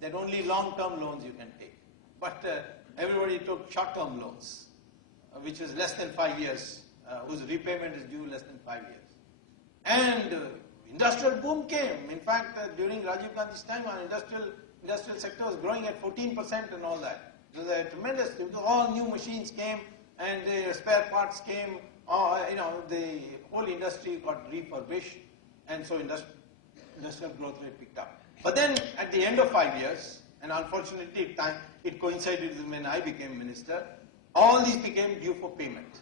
that only long-term loans you can take. But everybody took short-term loans, which is less than 5 years, whose repayment is due less than 5 years. And industrial boom came. In fact, during Rajiv Gandhi's time, our industrial sector was growing at 14% and all that. It was a tremendous, all new machines came and the spare parts came, the whole industry got refurbished, and so industrial growth rate picked up. But then at the end of 5 years, and unfortunately it coincided with when I became minister, all these became due for payment.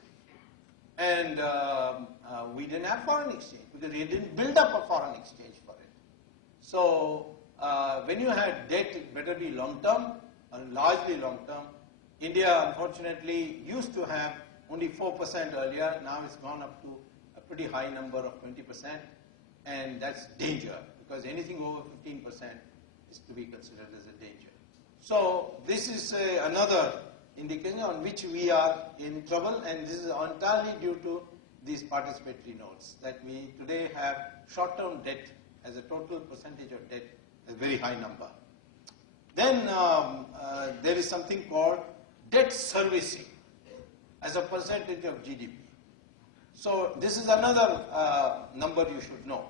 And we didn't have foreign exchange because we didn't build up a foreign exchange for it. So when you had debt, it better be long-term, or largely long-term. India, unfortunately, used to have only 4% earlier. Now it's gone up to a pretty high number of 20%. And that's danger, because anything over 15% is to be considered as a danger. So this is another indication on which we are in trouble, and this is entirely due to these participatory notes, that we today have short-term debt as a total percentage of debt, a very high number. Then there is something called debt servicing as a percentage of GDP. So this is another number you should know.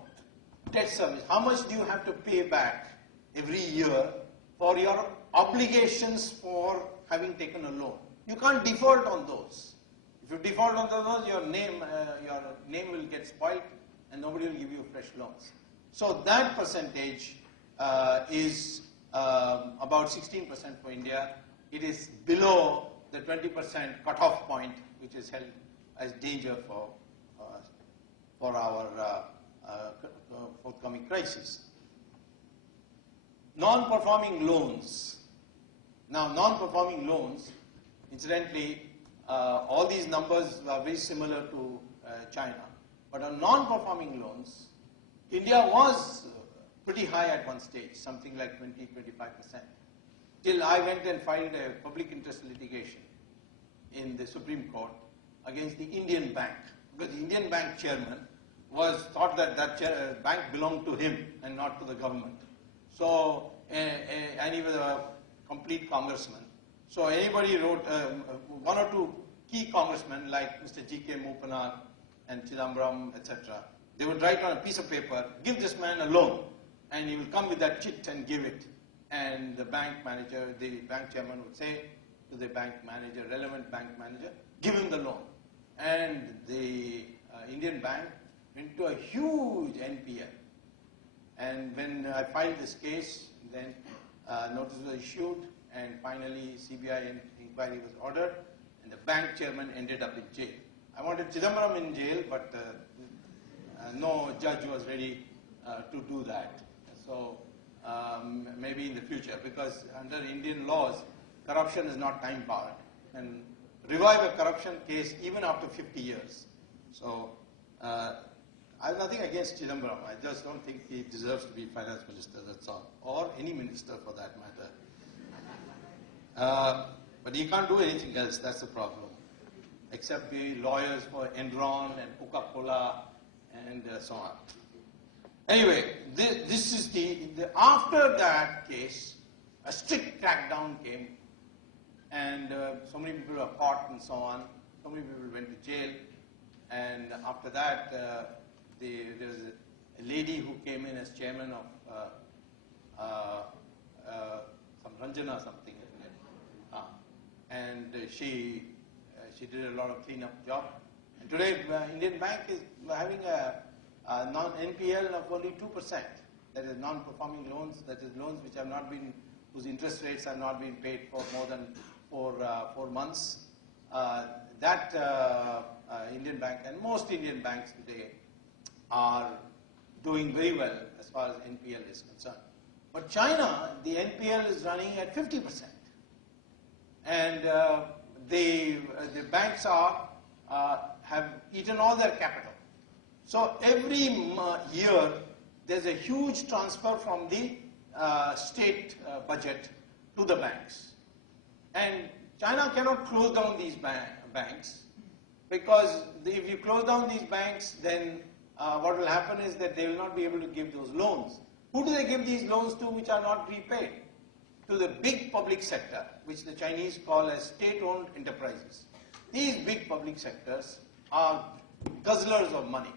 Debt service, how much do you have to pay back every year for your obligations for having taken a loan? You can't default on those. If you default on those, your name will get spoiled and nobody will give you fresh loans. So that percentage is about 16% for India. It is below the 20% cutoff point, which is held as danger for our forthcoming crisis. Non-performing loans. Now, non-performing loans, incidentally, all these numbers are very similar to China. But on non-performing loans, India was pretty high at one stage, something like 20–25%. Till I went and filed a public interest litigation in the Supreme Court against the Indian bank, because the Indian bank chairman thought that bank belonged to him and not to the government. So, and he was a complete congressman. So anybody wrote, one or two key congressmen like Mr. G.K. Moopanar and Chidambaram, etc., they would write on a piece of paper, give this man a loan, and he will come with that chit and give it. And the bank manager, the bank chairman would say to the bank manager, relevant bank manager, give him the loan. And the Indian bank went to a huge NPL. And when I filed this case, then notice was issued, and finally CBI inquiry was ordered, and the bank chairman ended up in jail. I wanted Chidambaram in jail, but no judge was ready to do that. So maybe in the future, because under Indian laws, corruption is not time barred, and revive a corruption case even after 50 years. So I have nothing against Chidambaram. I just don't think he deserves to be finance minister, that's all. Or any minister for that matter. But he can't do anything else, that's the problem. Except be lawyers for Enron and Coca-Cola and so on. Anyway, this is after that case, a strict crackdown came, and so many people were caught and so on. So many people went to jail, and after that, there was a lady who came in as chairman of some Ranjana something, isn't it? And she did a lot of cleanup job. And today, Indian Bank is having a non-NPL of only 2%. That is non-performing loans. That is loans which have not been, whose interest rates have not been paid for more than 4 months. Indian Bank and most Indian banks today are doing very well as far as NPL is concerned. But China, the NPL is running at 50%. And the banks have eaten all their capital. So every year, there's a huge transfer from the state budget to the banks. And China cannot close down these banks, because if you close down these banks, then what will happen is that they will not be able to give those loans. Who do they give these loans to which are not repaid? to the big public sector, which the Chinese call as state-owned enterprises. These big public sectors are guzzlers of money.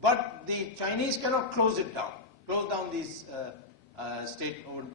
But the Chinese cannot close down these state-owned